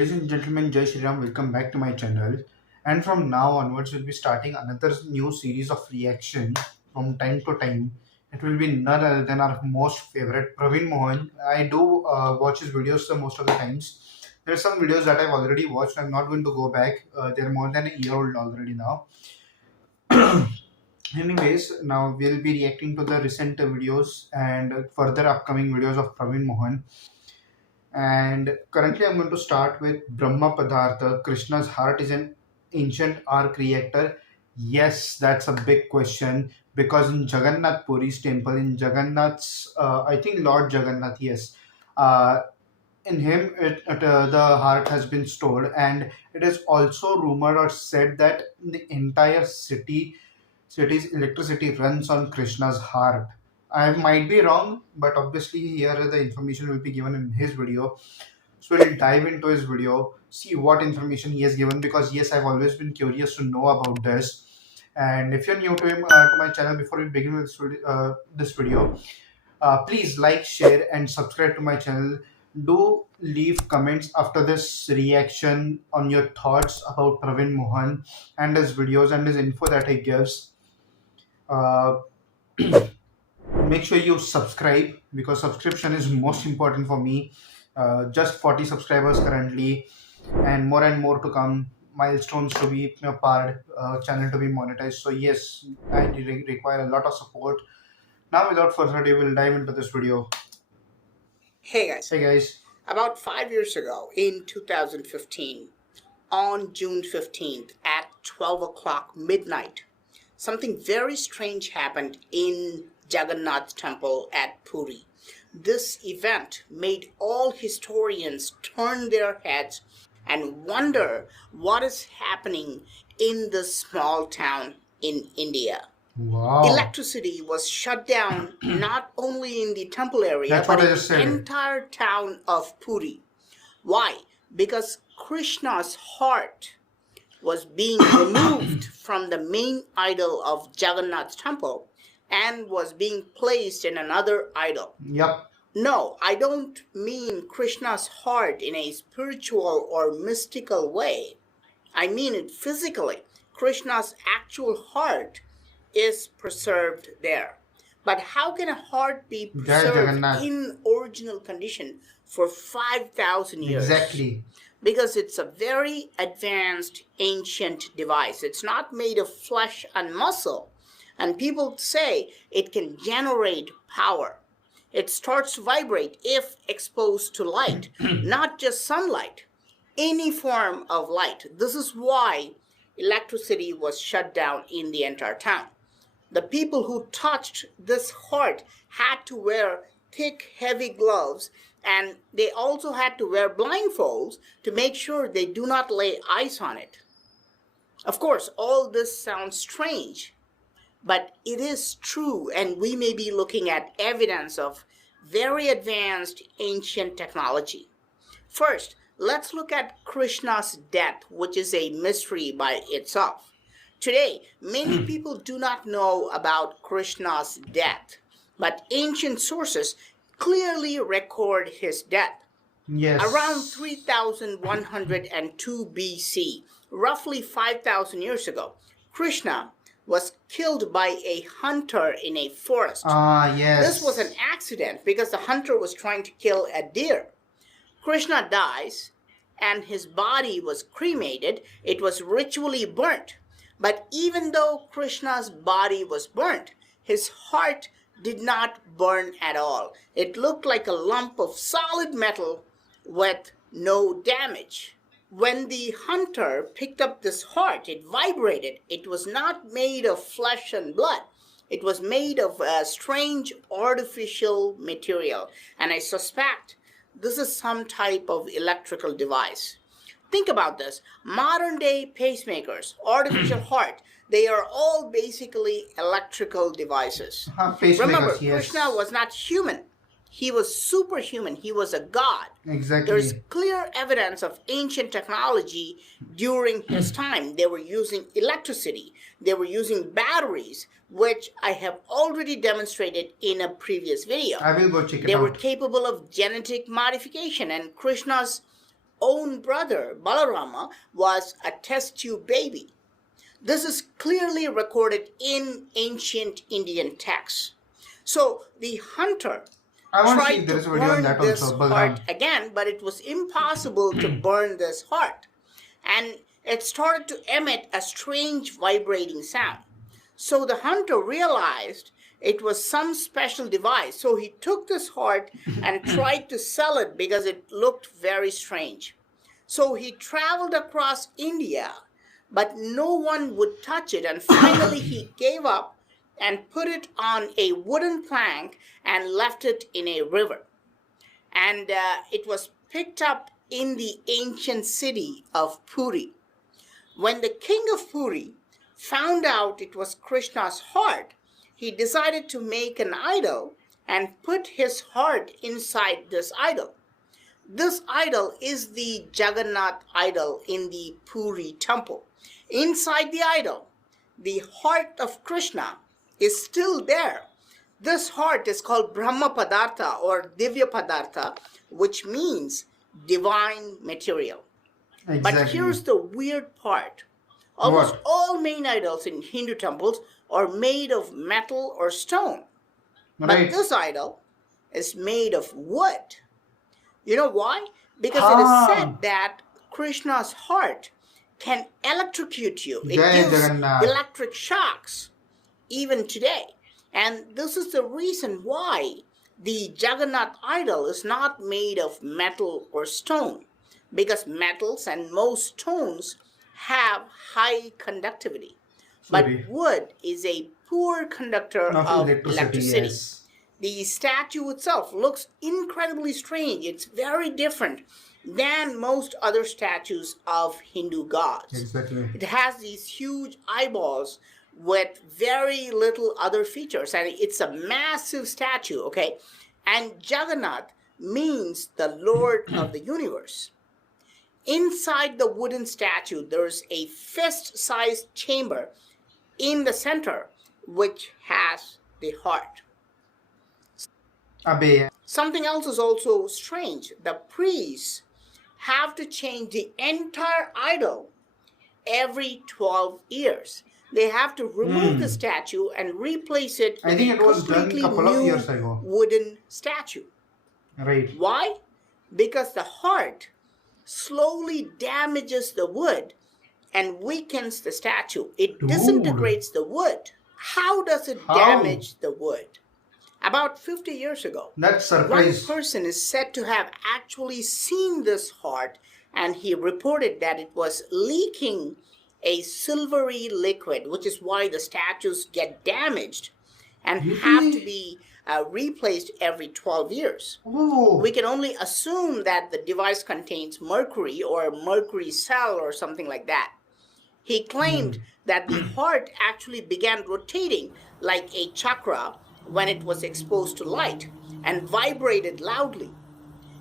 Ladies and gentlemen, Jai Shri Ram, welcome back to my channel. And from now onwards, we'll be starting another new series of reaction from time to time. It will be none other than our most favorite Praveen Mohan. I do watch his videos most of the times. There are some videos that I've already watched. I'm not going to go back. They're more than a year old already now. Anyways, now we'll be reacting to the recent videos and further upcoming videos of Praveen Mohan. And currently, I'm going to start with Brahma Padartha. Krishna's heart is an ancient arc reactor. Yes, that's a big question because in Jagannath Puri's temple, in Jagannath's, I think Lord Jagannath, yes, uh, in him, the heart has been stored, and it is also rumored or said that the entire city's electricity runs on Krishna's heart. I might be wrong, but obviously here the information will be given in his video. So we'll dive into his video, see what information he has given because yes, I've always been curious to know about this. And if you're new to him, to my channel, before we begin with this video, please like, share, and subscribe to my channel. Do leave comments after this reaction on your thoughts about Praveen Mohan and his videos and his info that he gives. Uh, Make sure you subscribe because subscription is most important for me. Just 40 subscribers currently and more to come, milestones to be part, channel to be monetized. So yes, I require a lot of support. Now without further ado, we'll dive into this video. Hey guys. Hey guys. About 5 years ago in 2015, on June 15th at 12 o'clock midnight, something very strange happened in Jagannath temple at Puri. This event made all historians turn their heads and wonder what is happening in this small town in India. Wow. Electricity was shut down not only in the temple area but in the entire town of Puri. Why? Because Krishna's heart was being removed from the main idol of Jagannath temple and was being placed in another idol. Yep. No, I don't mean Krishna's heart in a spiritual or mystical way. I mean it physically. Krishna's actual heart is preserved there. But how can a heart be preserved in original condition for 5,000 years? Exactly. Because it's a very advanced ancient device. It's not made of flesh and muscle. And people say it can generate power. It starts to vibrate if exposed to light, not just sunlight, any form of light. This is why electricity was shut down in the entire town. The people who touched this heart had to wear thick, heavy gloves, and they also had to wear blindfolds to make sure they do not lay ice on it. Of course, all this sounds strange, but it is true, and we may be looking at evidence of very advanced ancient technology. First, let's look at Krishna's death, which is a mystery by itself. Today, many people do not know about Krishna's death, but ancient sources clearly record his death. Yes. Around 3102 BC, roughly 5,000 years ago, Krishna was killed by a hunter in a forest. Yes. This was an accident because the hunter was trying to kill a deer. Krishna dies and his body was cremated. It was ritually burnt. But even though Krishna's body was burnt, his heart did not burn at all. It looked like a lump of solid metal with no damage. When the hunter picked up this heart, it vibrated. It was not made of flesh and blood. It was made of a strange artificial material. And I suspect this is some type of electrical device. Think about this. Modern day pacemakers, artificial heart, they are all basically electrical devices. Remember, yes. Krishna was not human. He was superhuman. He was a god. Exactly. There's clear evidence of ancient technology during his time. They were using electricity. They were using batteries, which I have already demonstrated in a previous video. I will go check it out. They were capable of genetic modification, and Krishna's own brother, Balarama, was a test tube baby. This is clearly recorded in ancient Indian texts. So the hunter I want to see if tried there to is a video on burn that this also, heart Balram. again, but it was impossible to burn this heart. And it started to emit a strange vibrating sound. So the hunter realized it was some special device. So he took this heart and tried to sell it because it looked very strange. So he traveled across India, but no one would touch it. And finally, he gave up and put it on a wooden plank and left it in a river. And it was picked up in the ancient city of Puri. When the king of Puri found out it was Krishna's heart, he decided to make an idol and put his heart inside this idol. This idol is the Jagannath idol in the Puri temple. Inside the idol, the heart of Krishna is still there. This heart is called Brahma Padartha or Divya Padartha, which means divine material. Exactly. But here's the weird part. Almost What? all main idols in Hindu temples are made of metal or stone. But Right. this idol is made of wood. You know why? Because it is Ah. said that Krishna's heart can electrocute you. It Jai gives Jagannath. electric shocks even today. And this is the reason why the Jagannath idol is not made of metal or stone. Because metals and most stones have high conductivity. But Sorry. wood is a poor conductor Of of electricity, electricity. yes. The statue itself looks incredibly strange. It's very different than most other statues of Hindu gods. Exactly. It has these huge eyeballs with very little other features, and it's a massive statue, okay? And Jagannath means the Lord of the universe. Inside the wooden statue, there's a fist-sized chamber in the center, which has the heart. Abe. Something else is also strange. The priests have to change the entire idol every 12 years. They have to remove the statue and replace it I with think a it was done completely couple of new years ago. wooden statue. Right. Why? Because the heart slowly damages the wood and weakens the statue. It Dude. disintegrates the wood. How does it How? damage the wood? About 50 years ago, That's one surprise. person is said to have actually seen this heart, and he reported that it was leaking a silvery liquid, which is why the statues get damaged and have to be replaced every 12 years. Oh. We can only assume that the device contains mercury or mercury cell or something like that. He claimed that the heart actually began rotating like a chakra when it was exposed to light and vibrated loudly.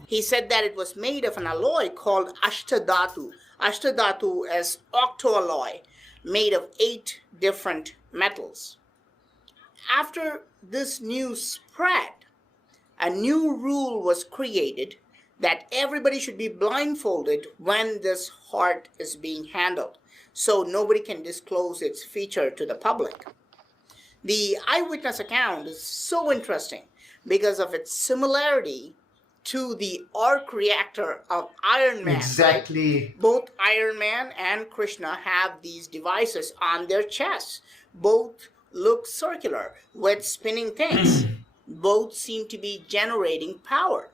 He said that it was made of an alloy called Ashtadhatu. Ashtadhatu is octoalloy made of 8 different metals. After this news spread, a new rule was created that everybody should be blindfolded when this heart is being handled, so nobody can disclose its feature to the public. The eyewitness account is so interesting because of its similarity to the arc reactor of Iron Man. Exactly. Right? Both Iron Man and Krishna have these devices on their chests. Both look circular with spinning things. Both seem to be generating power.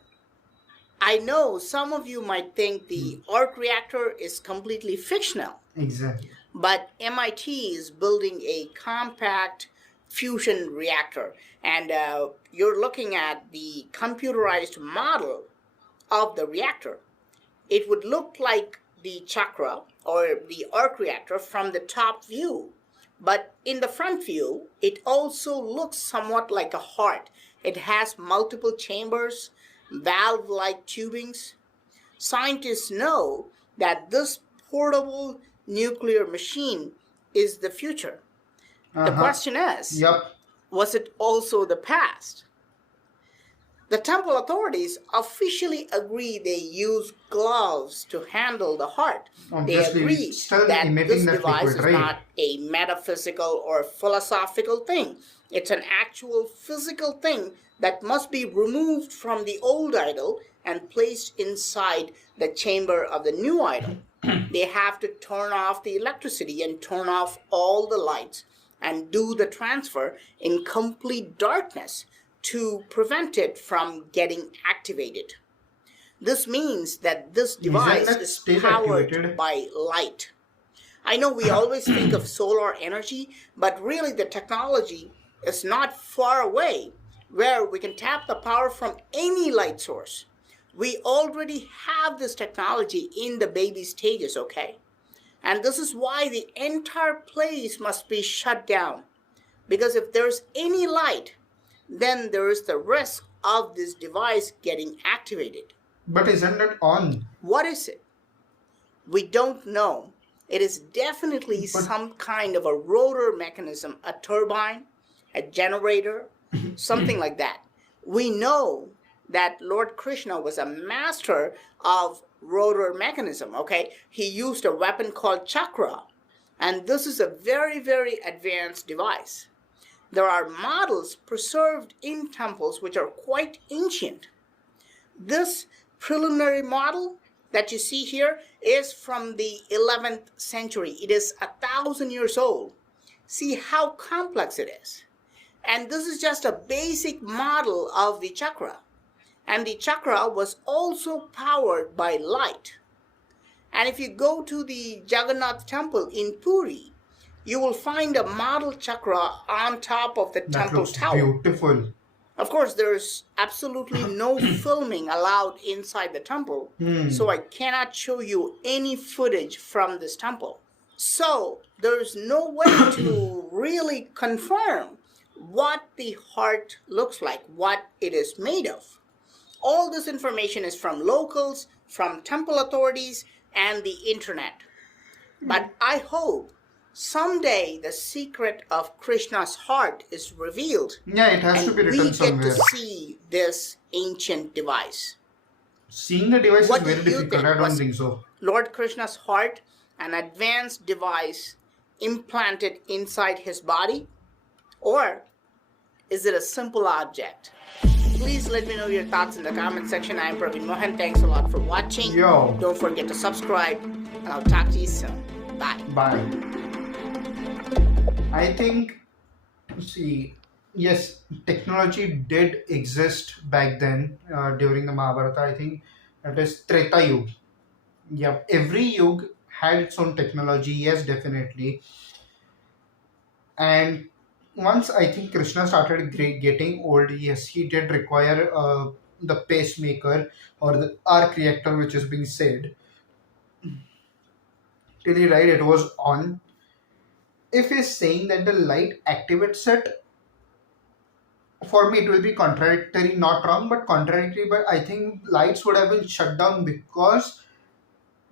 I know some of you might think the arc reactor is completely fictional, Exactly. but MIT is building a compact fusion reactor, and you're looking at the computerized model of the reactor. It would look like the chakra or the arc reactor from the top view, but in the front view, it also looks somewhat like a heart. It has multiple chambers, valve-like tubings. Scientists know that this portable nuclear machine is the future. The question is, Yup. was it also the past? The temple authorities officially agree they use gloves to handle the heart. They Obviously, it's agree still that emitting this that device liquid, is right? not a metaphysical or philosophical thing. It's an actual physical thing that must be removed from the old idol and placed inside the chamber of the new idol. They have to turn off the electricity and turn off all the lights and do the transfer in complete darkness to prevent it from getting activated. This means that this Isn't device that is still powered activated? by light. I know we always think of solar energy, but really the technology is not far away where we can tap the power from any light source. We already have this technology in the baby stages, okay? And this is why the entire place must be shut down. Because if there's any light, then there is the risk of this device getting activated. But isn't that on? What is it? We don't know. It is definitely But some kind of a rotor mechanism, a turbine, a generator, something like that. We know that Lord Krishna was a master of rotor mechanism, okay? He used a weapon called chakra, and this is a very, very advanced device. There are models preserved in temples which are quite ancient. This preliminary model that you see here is from the 11th century. It is 1,000 years old. See how complex it is. And this is just a basic model of the chakra. And the chakra was also powered by light. And if you go to the Jagannath temple in Puri, you will find a model chakra on top of the that temple looks tower. beautiful. Of course, there's absolutely no filming allowed inside the temple, so I cannot show you any footage from this temple. So there's no way to really confirm what the heart looks like, what it is made of. All this information is from locals, from temple authorities, and the internet. But I hope someday the secret of Krishna's heart is revealed Yeah, it has to be and we written get to somewhere. see this ancient device. Seeing the device is What do very you difficult. think? I don't Was think so. Lord Krishna's heart an advanced device implanted inside his body? Or is it a simple object? Please let me know your thoughts in the comment section. I am Praveen Mohan. Thanks a lot for watching. Yo. Don't forget to subscribe, and I'll talk to you soon. Bye. Bye. I think, see, yes, technology did exist back then during the Mahabharata. I think that is Treta Yuga. Yep, every yuga had its own technology. Yes, definitely. And once I think Krishna started getting old, yes, he did require the pacemaker or the arc reactor, which is being said. Till he died, it was on. If he's saying that the light activates it, for me it will be contradictory, not wrong, but contradictory. But I think lights would have been shut down because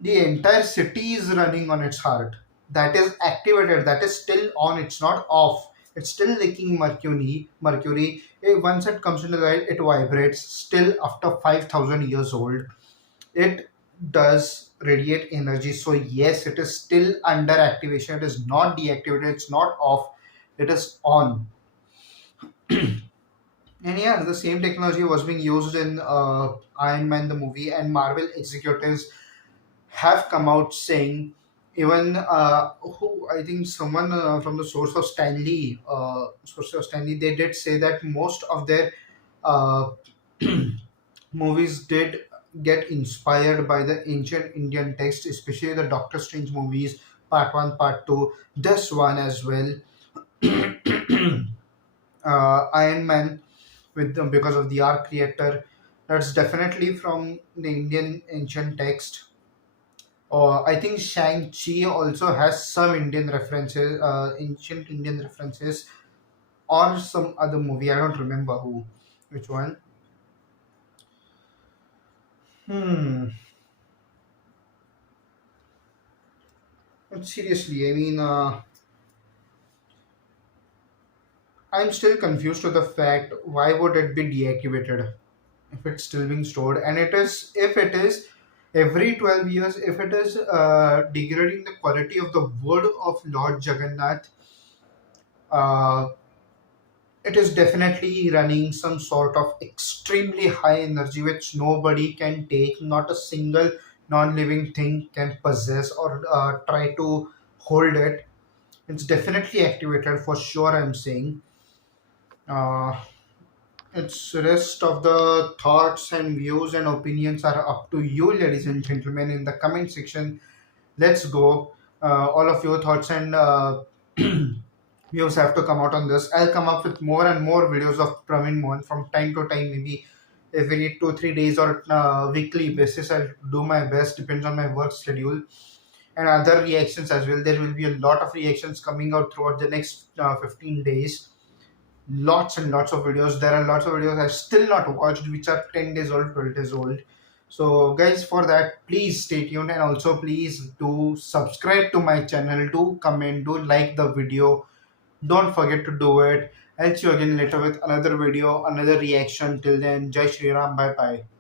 the entire city is running on its heart. That is activated. That is still on. It's not off. It's still leaking mercury. Once it comes into the light, it vibrates. Still, after 5,000 years old, it does radiate energy. So yes, it is still under activation. It is not deactivated. It's not off. It is on. And yeah, the same technology was being used in Iron Man the movie, and Marvel executives have come out saying, even who I think someone from the source of Stanley, they did say that most of their uh, movies did get inspired by the ancient Indian text, especially the Doctor Strange movies, part one, part two, this one as well. Iron Man with them because of the arc reactor. That's definitely from the Indian ancient text. I think Shang-Chi also has some Indian references, ancient Indian references, or some other movie. I don't remember which one. Hmm. But seriously, I mean, I'm still confused to the fact why would it be deactivated? if it's still being stored, and it is, if it is every 12 years, if it is degrading the quality of the word of Lord Jagannath, uh, it is definitely running some sort of extremely high energy which nobody can take, not a single non-living thing can possess or try to hold it. It's definitely activated for sure, I'm saying. uh, it's rest of the thoughts and views and opinions are up to you, ladies and gentlemen, in the comment section. Let's go. All of your thoughts and views have to come out on this. I'll come up with more and more videos of Praveen Mohan from time to time, maybe every 2 3 days or weekly basis. I'll do my best, depends on my work schedule, and other reactions as well. There will be a lot of reactions coming out throughout the next 15 days. Lots and lots of videos. There are lots of videos I've still not watched, which are 10 days old, 12 days old. So, guys, for that, please stay tuned, and also please do subscribe to my channel, do comment, do like the video. Don't forget to do it. I'll see you again later with another video, another reaction. Till then, Jai Shri Ram. Bye bye.